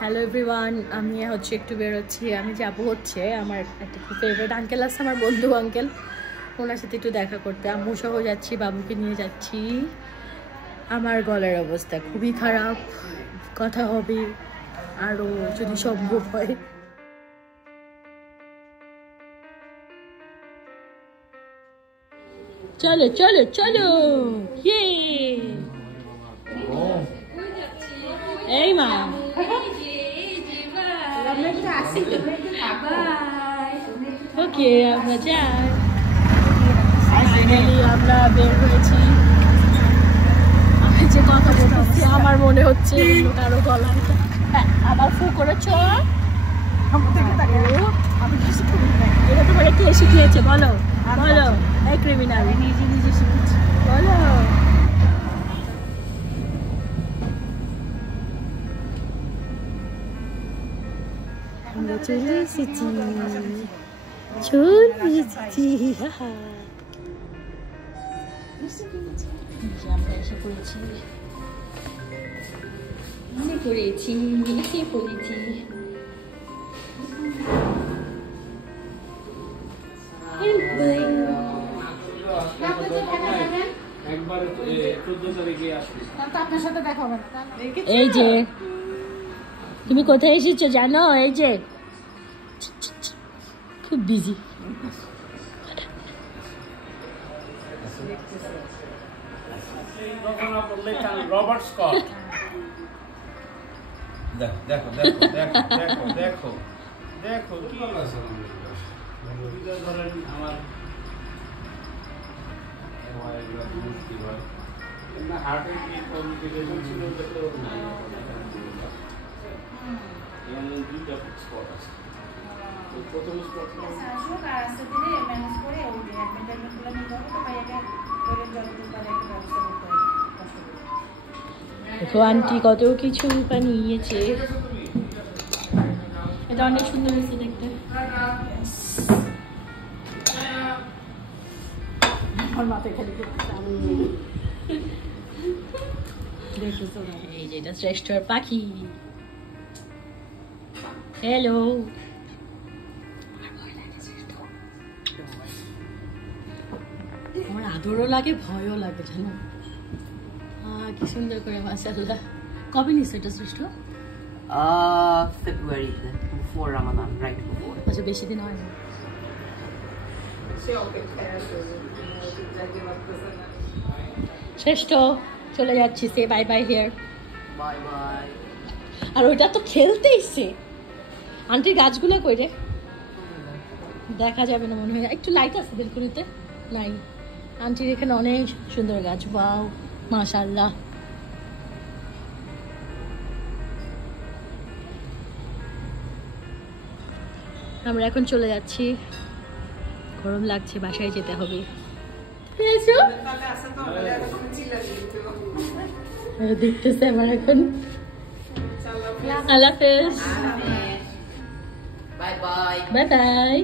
Hello everyone, আমি হচ্ছে একটু বেরোচ্ছি। আমি যাবো হচ্ছে আমার একটা খুব ফেভারিট আঙ্কেল আছে, আমার বন্ধু আঙ্কেল, ওনার সাথে একটু দেখা করতে। আম্মু সহ যাচ্ছি, বাবুকে নিয়ে যাচ্ছি। আমার গলার অবস্থা খুবই খারাপ, কথা হবে আরও যদি সম্ভব হয়। চলো চলো চলো, এই মা ওকে, আমরা যাই। ফাইনালি আমরা বের হয়েছি। আমি যে কথা বলছি আমার মনে হচ্ছে কারো গলা আবার ফু করেছ। এটা তোমার কে শিখিয়েছে বলো বলো? এই ক্রিমিনাল নিজে নিজে শিখেছি, বলো। আমরা চলে এসেছি, চলে এসেছি। আমরা এসে পড়েছি, এসে পড়েছি। এই যে তুমি কোথায় এসেছো জানো? এই যে খুব বিজি। রবার্ট স্কট, দেখো দেখো দেখো দেখো দেখো দেখো কি আছে আমার হার্টের কি কমিউনিকেশন ছিল তো দুইটা স্পট আছে। প্রথম স্পট দেখো আন্টি কত কিছু বানিয়েছে, এটা অনেক সুন্দর হয়েছে দেখতে। এই যে এটা শ্রেষ্ঠর পাখি। হ্যালো, আমার আদরও লাগে ভয়ও লাগে জানো। কি সুন্দর করে, মাশাআল্লাহ। কবে নিস এটা শ্রেষ্ঠ? February, before Ramadan, right before. আচ্ছা, বেশি দিন হয় না। শ্রেষ্ঠ চলে যাচ্ছি, সে bye bye here. Bye bye. আর ওইটা তো খেলতে এসছে। আন্টির গাছগুলো কই রে? দেখা যাবে না মনে হয়। একটু লাইট আছে বেলকুনিতে? নাই। আন্টির এখানে অনেক সুন্দর গাছ। ওয়াও, মাশাআল্লাহ। আমরা এখন চলে যাচ্ছি, গরম লাগছে, বাসায় যেতে হবে। দেখতেছে আমার এখন। আল্লাহ হাফেজ, বাই বাই বাই বাই।